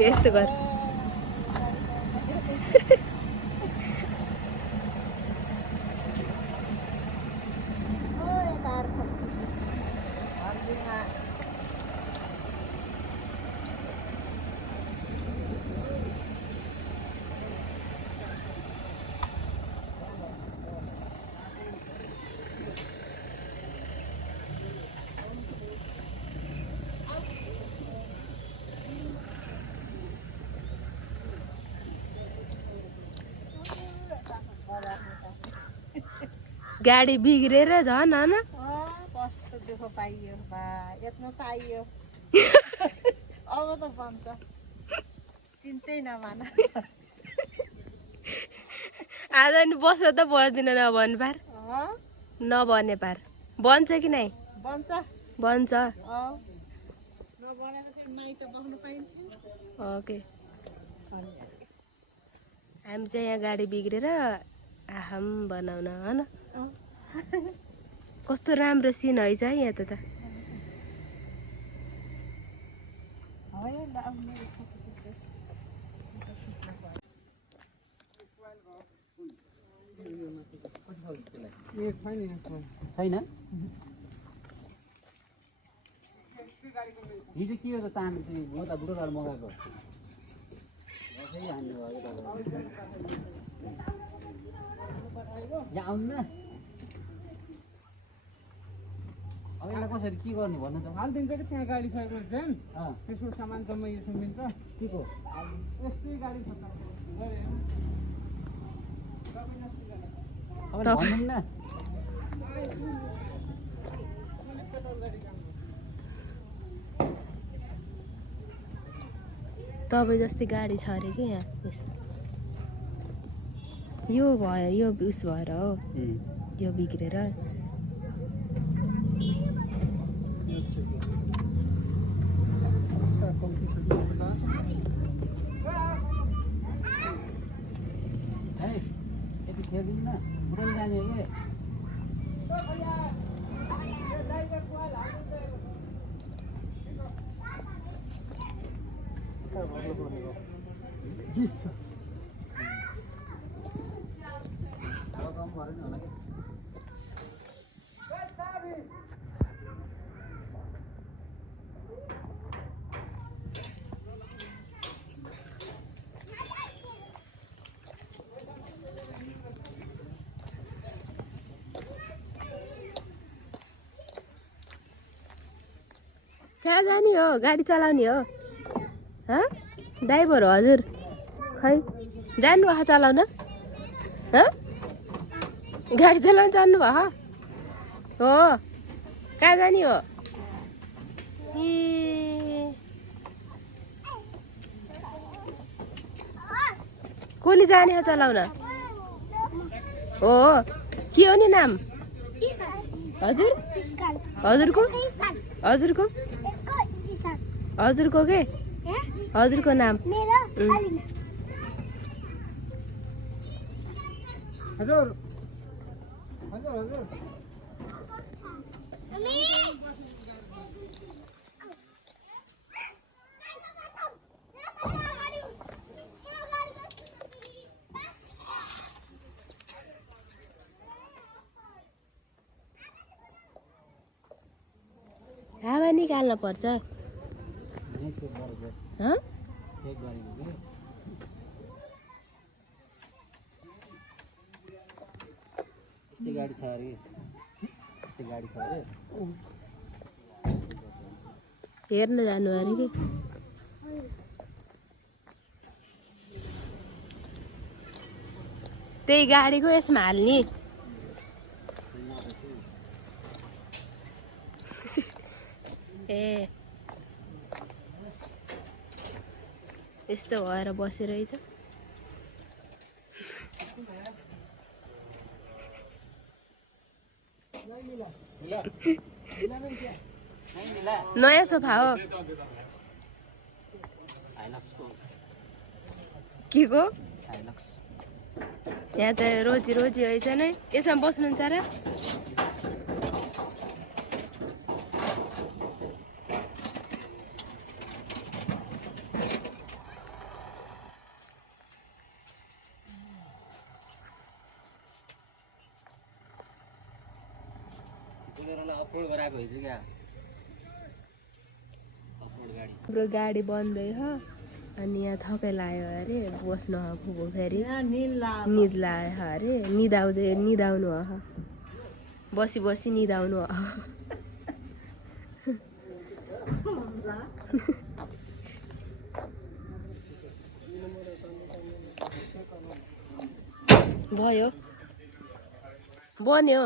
यस्तो गर गाडी बिग्रेर झन् हैन कस्तो दुःख पाइयो बा यत्रो पाइयो अब त बन्छ चिन्तै नमान आज नि बस्न त पर्दैन नभन् पार नभने पार बन्छ कि नै बन्छ बन्छ नबनेर चाहिँ माइत बस्नु पाइन्छ ओके हामी चाहिँ यहाँ गाडी बिग्रेर आहाम बनाउन हैन कस्तो राम्रो सिन है छ यहाँ त छैन हिजो के हो त तान चाहिँ म त बुढो घर मगाएको यहाँ आउनु न अब यसलाई कसरी के गर्ने भन्नु त हालिदिन्छ कि त्यहाँ गाडी सकेको चाहिँ त्यसको सामान जम्मै यो सुनिन्छ के को यस्तै गाडी छ अब भन्नु न तपाईँ जस्तै गाडी छ अरे कि यहाँ यस्तो यो भयो यो उस भएर हो यो बिग्रेर यति खेलिदिनु न बुढाले जाने हो कि कहाँ जाने हो गाडी चलाउने हो ड्राइभर हजुर खै जानुभएको चलाउन गाडी चलाउन जानुभयो हो कहाँ जाने हो ए कसले जाने हो चलाउन हो के हो नि नाम हजुर हजुरको हजुरको हजुरको के हजुरको नाम हजुर हजुर हजुर हावा निकाल्न पर्छ चेक गरेको कि यस्तै गाडी छ अरे यस्तै गाडी छ अरे हेर्न जानु अरे कि त्यही गाडीको यसमा हाल्ने ए यस्तो भएर बसिरहेछ नयाँ सोफा हो के को यहाँ त रोजी रोजी रहेछ नै यसमा बस्नुहुन्छ र अपलोड गराएको हिजो क्या अपलोड गाडी हाम्रो गाडी बन्दै ह अनि यहाँ थकै लाग्यो अरे बस्न खुबो फेरि यहाँ निला निद लाग्यो अरे निदाउनु हो बसी बसी निदाउनु हो भयो बन्यो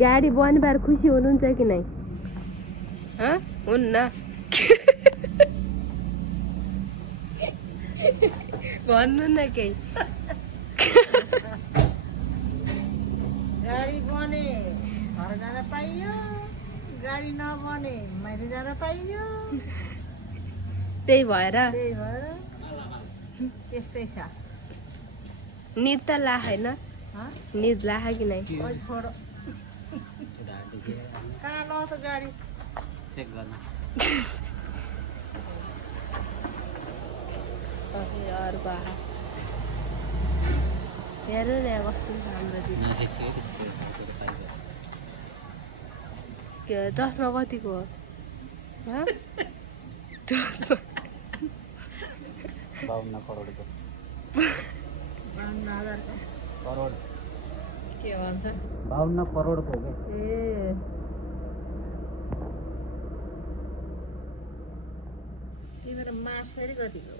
गाडी बनेर खुसी हुनुहुन्छ कि नै हुन्न भन्नु न केही गाडी बने घर जान पाइयो गाडी नबने मैले जान पाइयो त्यही भएर त्यही भएर त्यस्तै छ निद त लाखेन निद लाखे कि नै ओइ छोडो कहाँ ल त गाडी चेक गर्न अर्को हेर्नु न यहाँ कस्तो छ हाम्रो दिदी के चस्मा कतिको हो चस्मा 52 करोडको 52,000 करोड के भन्छ 52 करोडको हो ए तिम्रो मास फेरि कतिको हो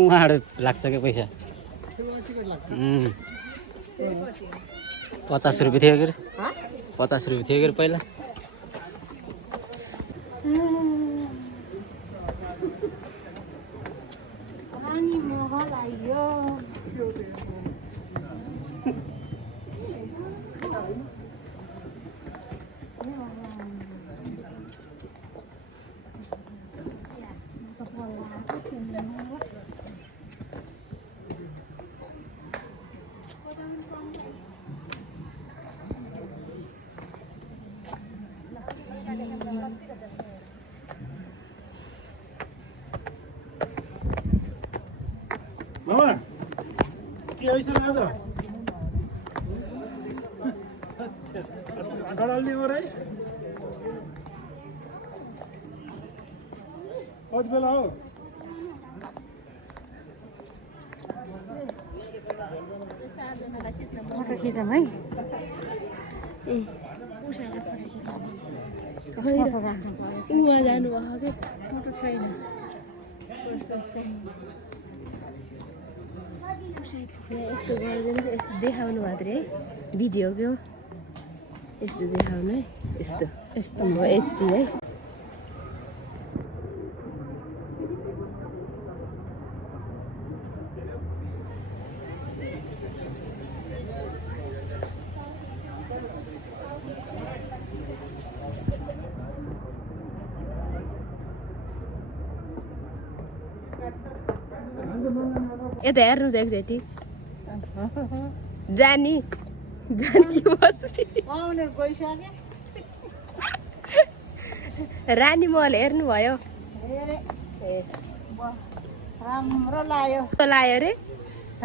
उहाँहरू लाग्छ क्या पैसा 50 रुपियाँ थियो कि 50 रुपियाँ थियो कि पहिला डराल्ने हो रे कति बेला हो फोटो खिचौँ है फोटो राख्नु पर्यो उहाँ जानुभयो कि फोटो छैन यस्तो गरिदिनु यस्तो देखाउनु भएको थियो है भिडियो क्या यस्तो देखाउनु है यस्तो यस्तो भयो यति है यता हेर्नु त एकचोटि जानी जानी बस्ने आउने गइसक्यो रानी महल हेर्नुभयो ए राम्रो लाग्यो कस्तो लाग्यो रे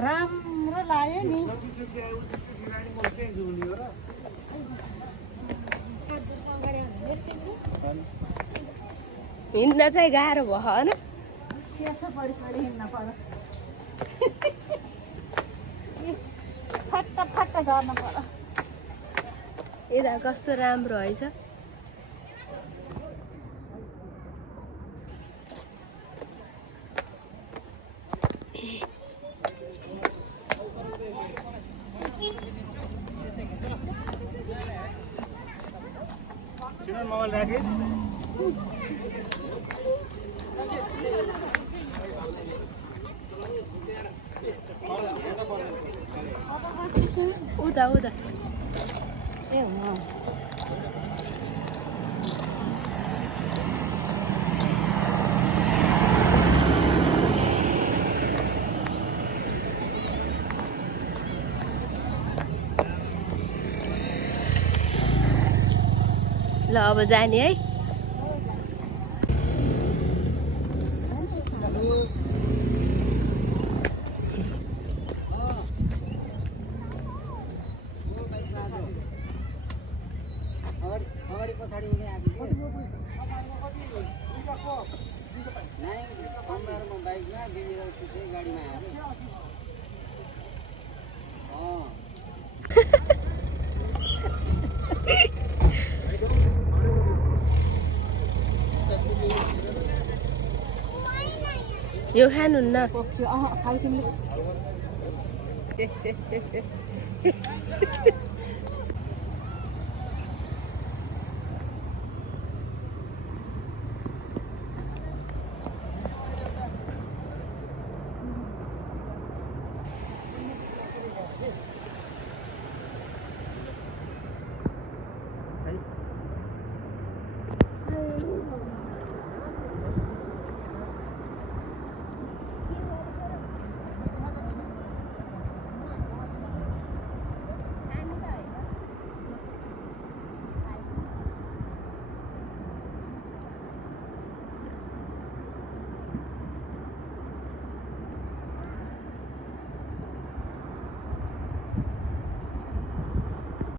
राम्रो लाग्यो नि हिँड्न चाहिँ गाह्रो भयो होइन त्यसो पढी हिँड्न पर्यो फट्ट फट्ट झर्नु पर्यो यता कस्तो राम्रो रहेछ मोबाइल राखे उता उता ए हो ल अब जाने है अगाडि पछाडि हुँदै आएको कम्बारमा बाइकमा दिनेर चाहिँ गाडीमा आयो यो खानुहुन्न खाइदिनु